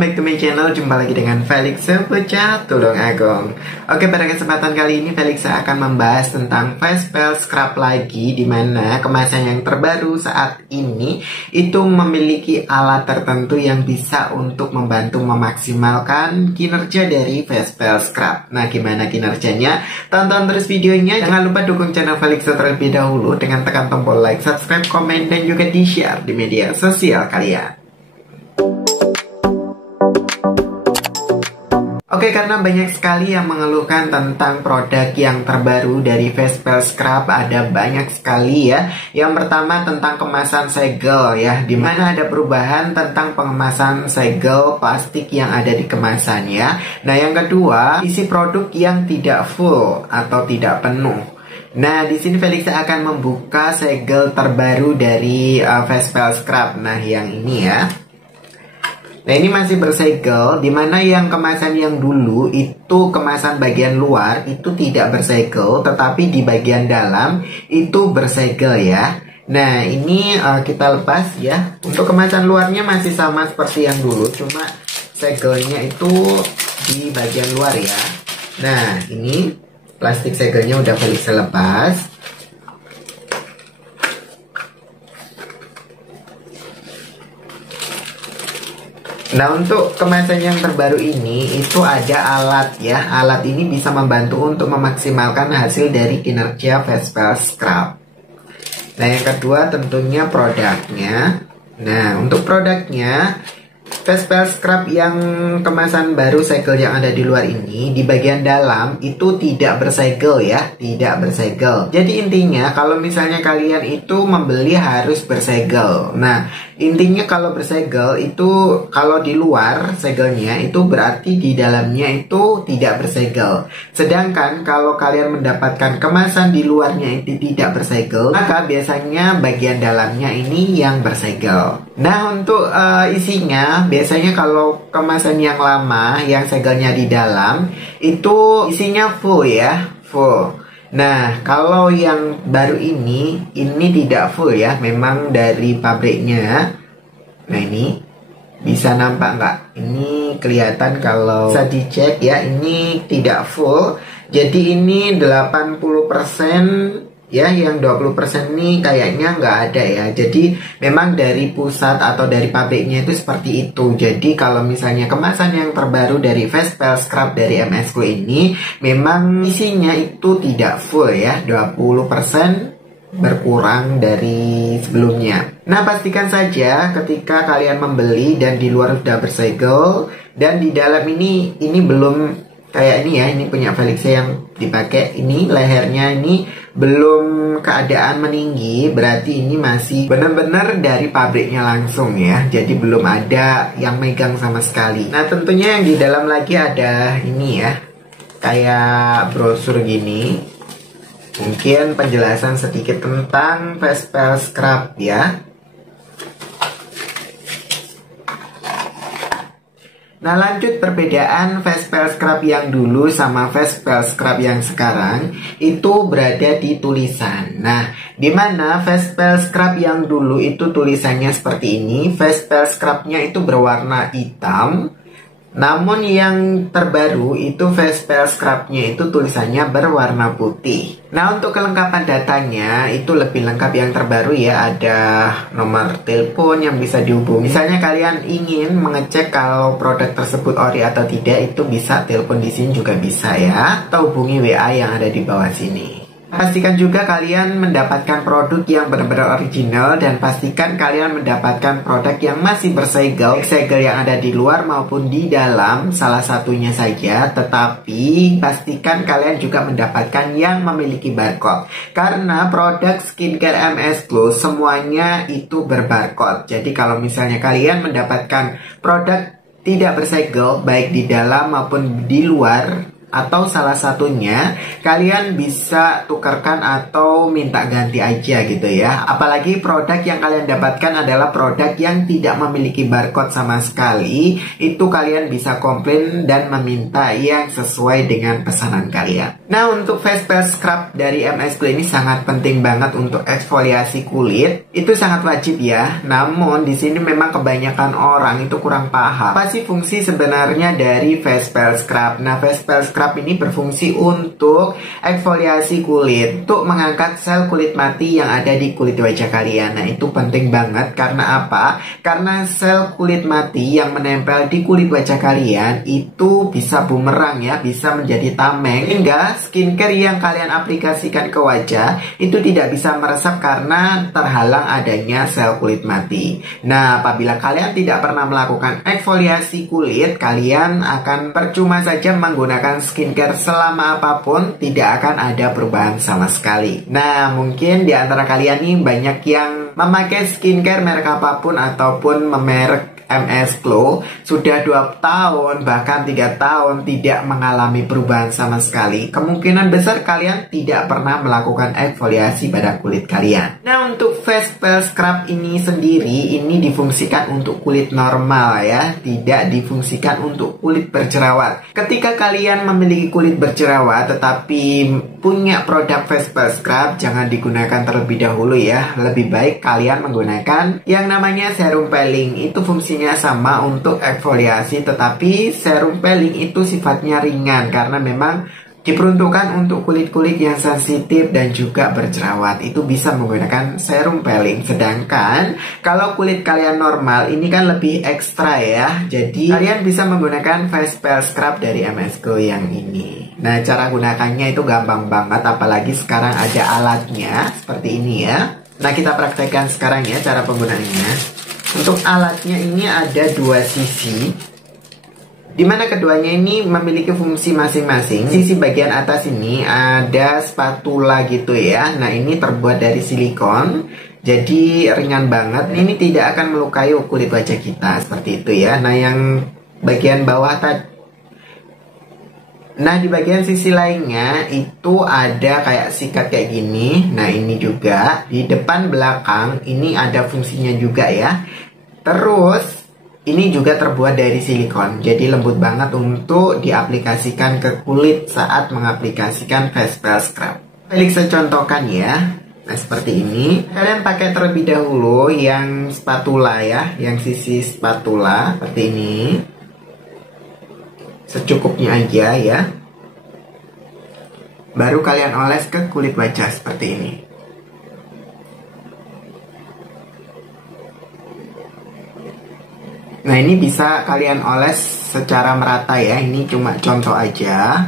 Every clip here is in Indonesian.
welcome back to my channel. Jumpa lagi dengan Felix Sepecah Tulung Agung. Oke, pada kesempatan kali ini Felix akan membahas tentang face pal scrub lagi, dimana kemasan yang terbaru saat ini itu memiliki alat tertentu yang bisa untuk membantu memaksimalkan kinerja dari face pal scrub. Nah, gimana kinerjanya? Tonton terus videonya. Jangan lupa dukung channel Felix terlebih dahulu dengan tekan tombol like, subscribe, komen, dan juga di-share di media sosial kalian. Oke, karena banyak sekali yang mengeluhkan tentang produk yang terbaru dari face pal scrub, ada banyak sekali ya. Yang pertama tentang kemasan segel ya, dimana ada perubahan tentang pengemasan segel plastik yang ada di kemasan ya. Nah, yang kedua, isi produk yang tidak full atau tidak penuh. Nah, di sini Felix akan membuka segel terbaru dari face pal scrub. Nah, yang ini ya. Nah, ini masih bersegel, dimana yang kemasan yang dulu itu kemasan bagian luar itu tidak bersegel, tetapi di bagian dalam itu bersegel ya. Nah, ini kita lepas ya. Untuk kemasan luarnya masih sama seperti yang dulu, cuma segelnya itu di bagian luar ya. Nah, ini plastik segelnya udah Felix lepas. Nah, untuk kemasan yang terbaru ini itu ada alat ya. Alat ini bisa membantu untuk memaksimalkan hasil dari kinerja face pal scrub. Nah, yang kedua tentunya produknya. Nah, untuk produknya face pal scrub yang kemasan baru segel yang ada di luar ini, di bagian dalam itu tidak bersegel ya, tidak bersegel. Jadi intinya kalau misalnya kalian itu membeli harus bersegel. Nah, intinya kalau bersegel itu kalau di luar segelnya itu berarti di dalamnya itu tidak bersegel. Sedangkan kalau kalian mendapatkan kemasan di luarnya itu tidak bersegel, maka biasanya bagian dalamnya ini yang bersegel. Nah, untuk isinya biasanya kalau kemasan yang lama yang segelnya di dalam itu isinya full ya, full. Nah, kalau yang baru ini tidak full ya, memang dari pabriknya. Nah, ini bisa nampak nggak? Ini kelihatan kalau bisa dicek ya, ini tidak full. Jadi ini 80% ya, yang 20% ini kayaknya nggak ada ya. Jadi memang dari pusat atau dari pabriknya itu seperti itu. Jadi kalau misalnya kemasan yang terbaru dari face pal scrub dari MS Glow ini memang isinya itu tidak full ya, 20% berkurang dari sebelumnya. Nah, pastikan saja ketika kalian membeli dan di luar sudah bersegel dan di dalam ini belum kayak ini ya, ini punya Felix yang dipakai, ini lehernya ini belum keadaan meninggi, berarti ini masih benar-benar dari pabriknya langsung ya, jadi belum ada yang megang sama sekali. Nah, tentunya yang di dalam lagi ada ini ya, kayak brosur gini, mungkin penjelasan sedikit tentang face pal scrub ya. Nah, lanjut perbedaan face pal scrub yang dulu sama face pal scrub yang sekarang itu berada di tulisan. Nah, dimana face pal scrub yang dulu itu tulisannya seperti ini, face pal scrubnya itu berwarna hitam. Namun yang terbaru itu face pal scrubnya itu tulisannya berwarna putih. Nah, untuk kelengkapan datanya itu lebih lengkap yang terbaru ya. Ada nomor telepon yang bisa dihubungi. Misalnya kalian ingin mengecek kalau produk tersebut ori atau tidak, itu bisa telepon di sini juga bisa ya. Atau hubungi WA yang ada di bawah sini. Pastikan juga kalian mendapatkan produk yang benar-benar original dan pastikan kalian mendapatkan produk yang masih bersegel, segel yang ada di luar maupun di dalam, salah satunya saja. Tetapi pastikan kalian juga mendapatkan yang memiliki barcode, karena produk skincare MS Glow semuanya itu berbarcode. Jadi kalau misalnya kalian mendapatkan produk tidak bersegel baik di dalam maupun di luar, atau salah satunya kalian bisa tukarkan atau minta ganti aja gitu ya. Apalagi produk yang kalian dapatkan adalah produk yang tidak memiliki barcode sama sekali, itu kalian bisa komplain dan meminta yang sesuai dengan pesanan kalian. Nah, untuk face peel scrub dari MS Glow ini sangat penting banget untuk eksfoliasi kulit. Itu sangat wajib ya. Namun di sini memang kebanyakan orang itu kurang paham apa sih fungsi sebenarnya dari face peel scrub. Nah, face peel scrub ini berfungsi untuk eksfoliasi kulit, untuk mengangkat sel kulit mati yang ada di kulit wajah kalian. Nah, itu penting banget karena apa? Karena sel kulit mati yang menempel di kulit wajah kalian itu bisa bumerang ya, bisa menjadi tameng, hingga skincare yang kalian aplikasikan ke wajah itu tidak bisa meresap karena terhalang adanya sel kulit mati. Nah, apabila kalian tidak pernah melakukan eksfoliasi kulit, kalian akan percuma saja menggunakan skincare selama apapun, tidak akan ada perubahan sama sekali. Nah, mungkin di antara kalian nih banyak yang memakai skincare merek apapun ataupun merek MS Glow sudah 2 tahun bahkan 3 tahun tidak mengalami perubahan sama sekali. Kemungkinan besar kalian tidak pernah melakukan eksfoliasi pada kulit kalian. Nah, untuk face peel scrub ini sendiri ini difungsikan untuk kulit normal ya, tidak difungsikan untuk kulit berjerawat. Ketika kalian memiliki kulit berjerawat tetapi punya produk face peel scrub, jangan digunakan terlebih dahulu ya. Lebih baik kalian menggunakan yang namanya serum peeling. Itu fungsinya sama untuk eksfoliasi, tetapi serum peeling itu sifatnya ringan karena memang diperuntukkan untuk kulit-kulit yang sensitif dan juga berjerawat. Itu bisa menggunakan serum peeling. Sedangkan kalau kulit kalian normal ini kan lebih ekstra ya. Jadi kalian bisa menggunakan face peel scrub dari MS Glow yang ini. Nah, cara gunakannya itu gampang banget, apalagi sekarang ada alatnya seperti ini ya. Nah, kita praktekkan sekarang ya cara penggunaannya. Untuk alatnya ini ada 2 sisi, dimana keduanya ini memiliki fungsi masing-masing. Sisi bagian atas ini ada spatula gitu ya. Nah, ini terbuat dari silikon, jadi ringan banget. Ini tidak akan melukai kulit wajah kita seperti itu ya. Nah, yang bagian bawah tadi, nah di bagian sisi lainnya itu ada kayak sikat kayak gini. Nah, ini juga di depan belakang ini ada fungsinya juga ya. Terus ini juga terbuat dari silikon, jadi lembut banget untuk diaplikasikan ke kulit saat mengaplikasikan face peel scrub. Felix contohkan ya. Nah, seperti ini. Kalian pakai terlebih dahulu yang spatula ya, yang sisi spatula seperti ini. Secukupnya aja ya. Baru kalian oles ke kulit wajah seperti ini. Nah, ini bisa kalian oles secara merata ya. Ini cuma contoh aja.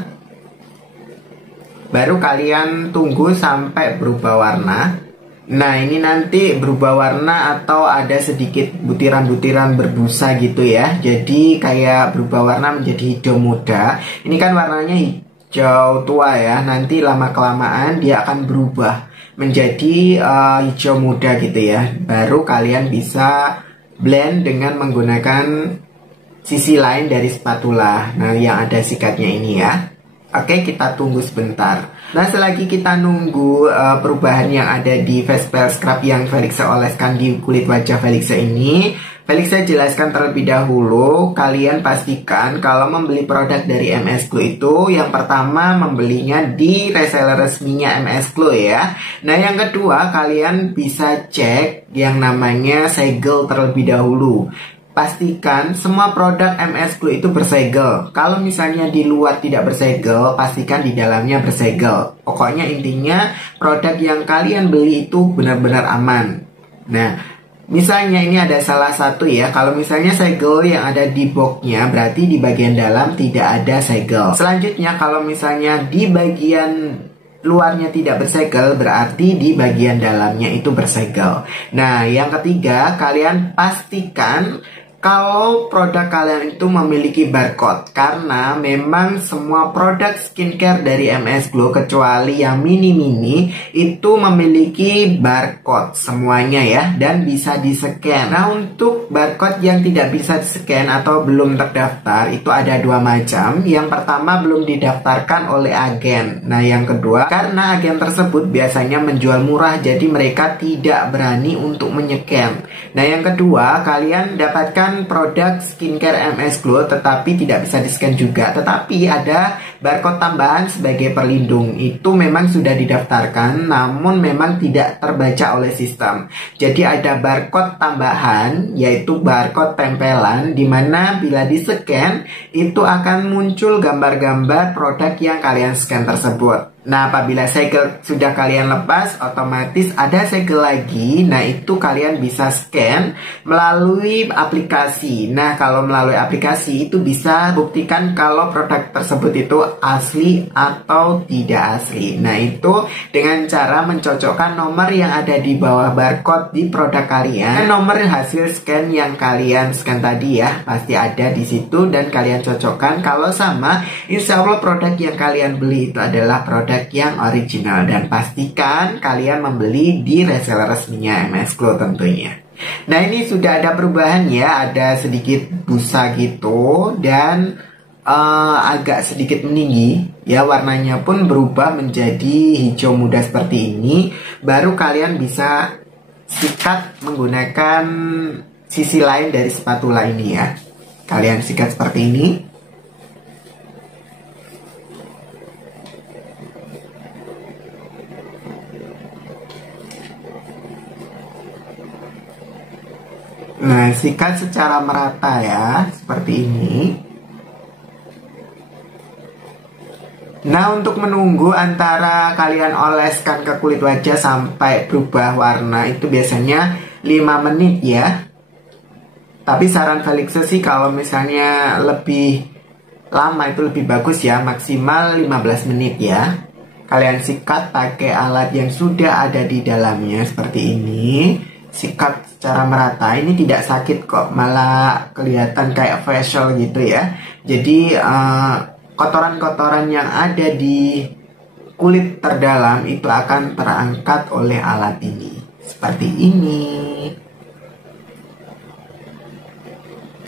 Baru kalian tunggu sampai berubah warna. Nah, ini nanti berubah warna atau ada sedikit butiran-butiran berbusa gitu ya. Jadi kayak berubah warna menjadi hijau muda. Ini kan warnanya hijau tua ya. Nanti lama-kelamaan dia akan berubah menjadi hijau muda gitu ya. Baru kalian bisa blend dengan menggunakan sisi lain dari spatula. Nah, yang ada sikatnya ini ya. Oke, kita tunggu sebentar. Nah, selagi kita nunggu perubahan yang ada di face peel scrub yang Felixa oleskan di kulit wajah Felixa ini, Felixa jelaskan terlebih dahulu. Kalian pastikan kalau membeli produk dari MS Glow itu, yang pertama membelinya di reseller resminya MS Glow ya. Nah, yang kedua kalian bisa cek yang namanya segel terlebih dahulu. Pastikan semua produk MS Glow itu bersegel. Kalau misalnya di luar tidak bersegel, pastikan di dalamnya bersegel. Pokoknya intinya produk yang kalian beli itu benar-benar aman. Nah, misalnya ini ada salah satu ya. Kalau misalnya segel yang ada di boxnya, berarti di bagian dalam tidak ada segel. Selanjutnya kalau misalnya di bagian luarnya tidak bersegel, berarti di bagian dalamnya itu bersegel. Nah, yang ketiga, kalian pastikan kalau produk kalian itu memiliki barcode, karena memang semua produk skincare dari MS Glow kecuali yang mini-mini itu memiliki barcode semuanya ya, dan bisa di-scan. Nah, untuk barcode yang tidak bisa di-scan atau belum terdaftar itu ada dua macam. Yang pertama, belum didaftarkan oleh agen. Nah, yang kedua, karena agen tersebut biasanya menjual murah, jadi mereka tidak berani untuk menyekan. Nah, yang kedua, kalian dapatkan produk skincare MS Glow tetapi tidak bisa di-scan juga, tetapi ada barcode tambahan sebagai perlindung. Itu memang sudah didaftarkan namun memang tidak terbaca oleh sistem. Jadi ada barcode tambahan, yaitu barcode tempelan, dimana bila di-scan itu akan muncul gambar-gambar produk yang kalian scan tersebut. Nah, apabila segel sudah kalian lepas, otomatis ada segel lagi. Nah, itu kalian bisa scan melalui aplikasi. Nah, kalau melalui aplikasi itu bisa buktikan kalau produk tersebut itu asli atau tidak asli. Nah, itu dengan cara mencocokkan nomor yang ada di bawah barcode di produk kalian, nomor hasil scan yang kalian scan tadi ya, pasti ada di situ dan kalian cocokkan. Kalau sama, insya Allah produk yang kalian beli itu adalah produk yang original, dan pastikan kalian membeli di reseller resminya MS Glow tentunya. Nah, ini sudah ada perubahan ya, ada sedikit busa gitu dan agak sedikit meninggi ya, warnanya pun berubah menjadi hijau muda seperti ini. Baru kalian bisa sikat menggunakan sisi lain dari spatula ini ya. Kalian sikat seperti ini. Nah, sikat secara merata ya, seperti ini. Nah, untuk menunggu antara kalian oleskan ke kulit wajah sampai berubah warna itu biasanya 5 menit ya. Tapi saran Felix sih kalau misalnya lebih lama itu lebih bagus ya, maksimal 15 menit ya. Kalian sikat pakai alat yang sudah ada di dalamnya seperti ini. Sikat secara merata, ini tidak sakit kok, malah kelihatan kayak facial gitu ya. Jadi kotoran-kotoran yang ada di kulit terdalam itu akan terangkat oleh alat ini seperti ini.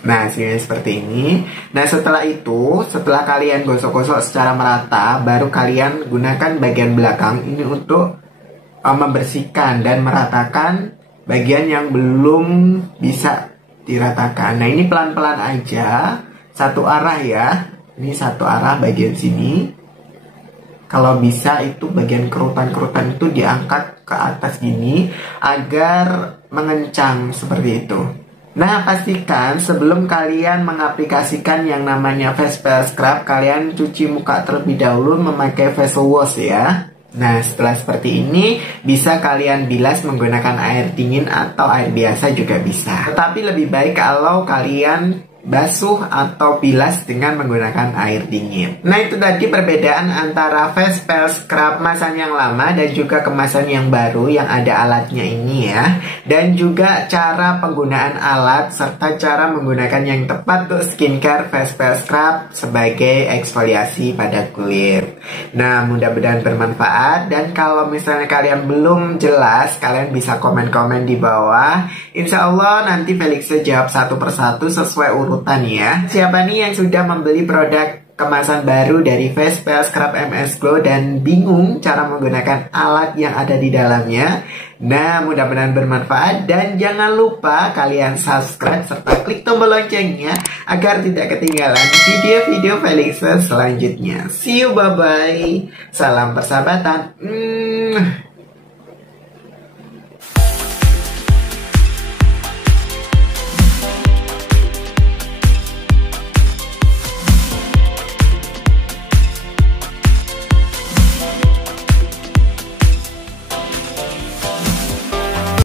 Nah, hasilnya seperti ini. Nah, setelah itu, setelah kalian gosok-gosok secara merata, baru kalian gunakan bagian belakang ini untuk membersihkan dan meratakan bagian yang belum bisa diratakan. Nah, ini pelan-pelan aja, satu arah ya. Ini satu arah bagian sini. Kalau bisa itu bagian kerutan-kerutan itu diangkat ke atas gini agar mengencang seperti itu. Nah, pastikan sebelum kalian mengaplikasikan yang namanya face peel scrub, kalian cuci muka terlebih dahulu memakai facial wash ya. Nah, setelah seperti ini, bisa kalian bilas menggunakan air dingin atau air biasa juga bisa. Tetapi lebih baik kalau kalian basuh atau bilas dengan menggunakan air dingin. Nah, itu tadi perbedaan antara face peel scrub kemasan yang lama dan juga kemasan yang baru yang ada alatnya ini ya. Dan juga cara penggunaan alat serta cara menggunakan yang tepat untuk skincare face peel scrub sebagai eksfoliasi pada kulit. Nah, mudah-mudahan bermanfaat, dan kalau misalnya kalian belum jelas, kalian bisa komen-komen di bawah. Insya Allah nanti Felix jawab satu persatu sesuai urutan ya. Siapa nih yang sudah membeli produk kemasan baru dari face peel scrub MS Glow dan bingung cara menggunakan alat yang ada di dalamnya? Nah, mudah-mudahan bermanfaat, dan jangan lupa kalian subscribe serta klik tombol loncengnya agar tidak ketinggalan video-video Felix selanjutnya. See you, bye-bye. Salam persahabatan.